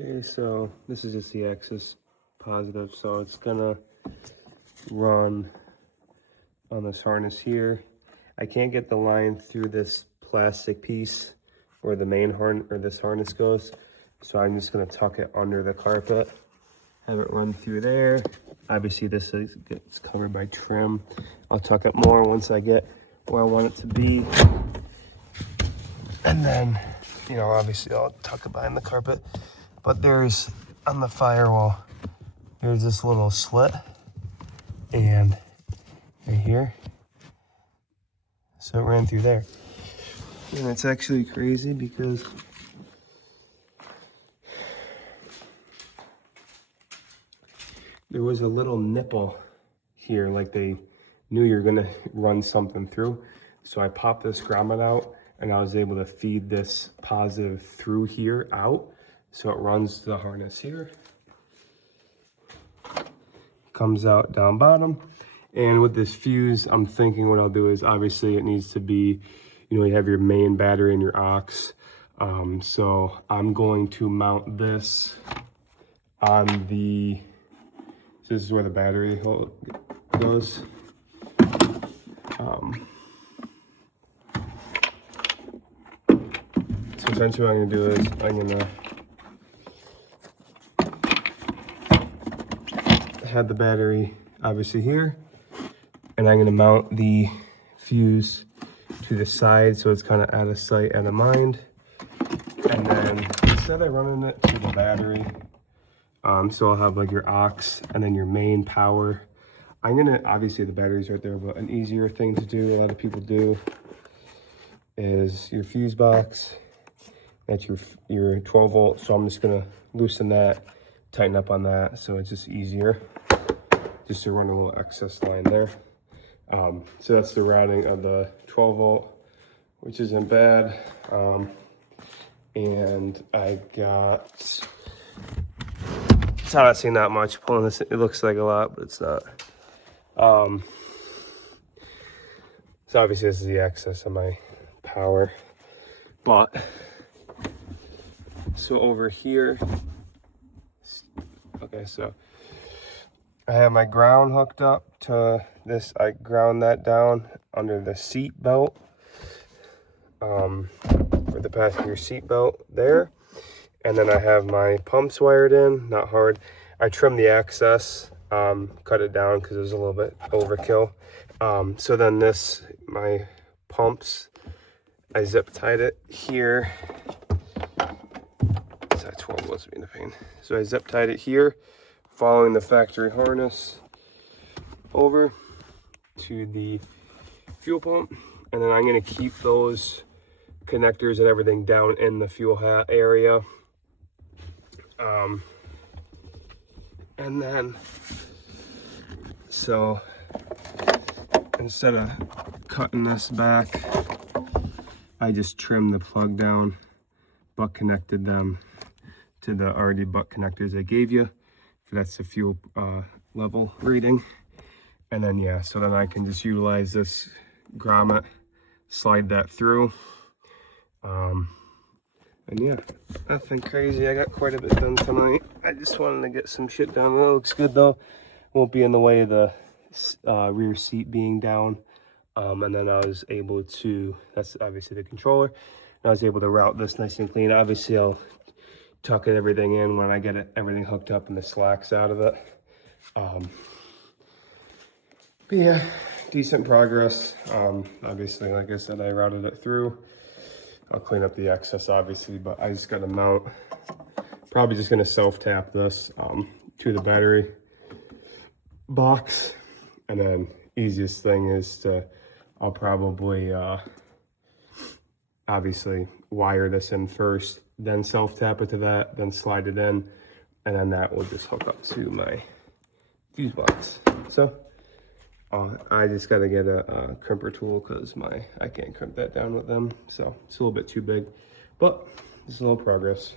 Okay, so this is just the axis positive, so it's gonna run on this harness here. I can't get the line through this plastic piece where the main this harness goes, so I'm just gonna tuck it under the carpet, have it run through there. Obviously this gets covered by trim. I'll tuck it more once I get where I want it to be, and then, you know, obviously I'll tuck it behind the carpet. But there's, on the firewall, there's this little slit, and right here, so it ran through there. And it's actually crazy because there was a little nipple here, like they knew you're gonna run something through. So I popped this grommet out and I was able to feed this positive through here out. So it runs the harness here, comes out down bottom. And with this fuse, I'm thinking what I'll do is, obviously it needs to be, you know, you have your main battery and your aux. So I'm going to mount this on the, so this is where the battery goes. So essentially what I'm gonna do is I'm gonna have the battery obviously here, and I'm gonna mount the fuse to the side so it's kind of out of sight, out of mind. And then instead of running it to the battery, so I'll have like your aux and then your main power. I'm gonna, obviously the battery's right there, but an easier thing to do, a lot of people do, is your fuse box. That's your 12 volt. So I'm just gonna loosen that, tighten up on that, so it's just easier just to run a little excess line there. So that's the routing of the 12 volt, which isn't bad. And I got, it's honestly not much pulling this. It looks like a lot, but it's not. So obviously this is the excess of my power, but so over here, okay, so I have my ground hooked up to this. I ground that down under the seat belt, for the passenger seat belt there. And then I have my pumps wired in, not hard. I trimmed the access, cut it down because it was a little bit overkill. So then this, my pumps, I zip tied it here. That 12 was being a pain. So I zip tied it here, following the factory harness over to the fuel pump, and then I'm going to keep those connectors and everything down in the fuel hat area. And then, so instead of cutting this back, I just trimmed the plug down, butt connected them to the already butt connectors I gave you. That's the fuel level reading. And then, yeah, so then I can just utilize this grommet, slide that through. And yeah, nothing crazy. I got quite a bit done tonight. I just wanted to get some shit done. It looks good though. Won't be in the way of the rear seat being down. And then I was able to, that's obviously the controller, and I was able to route this nice and clean. Obviously I'll tuck everything in when I get everything hooked up and the slacks out of it. But yeah, decent progress. Obviously, like I said, I routed it through. I'll clean up the excess obviously, but I just got to mount, probably just going to self-tap this to the battery box. And then easiest thing is to, I'll probably obviously wire this in first, then self-tap it to that, then slide it in, and then that will just hook up to my fuse box. So I just got to get a crimper tool because I can't crimp that down with them, so it's a little bit too big, but it's a little progress.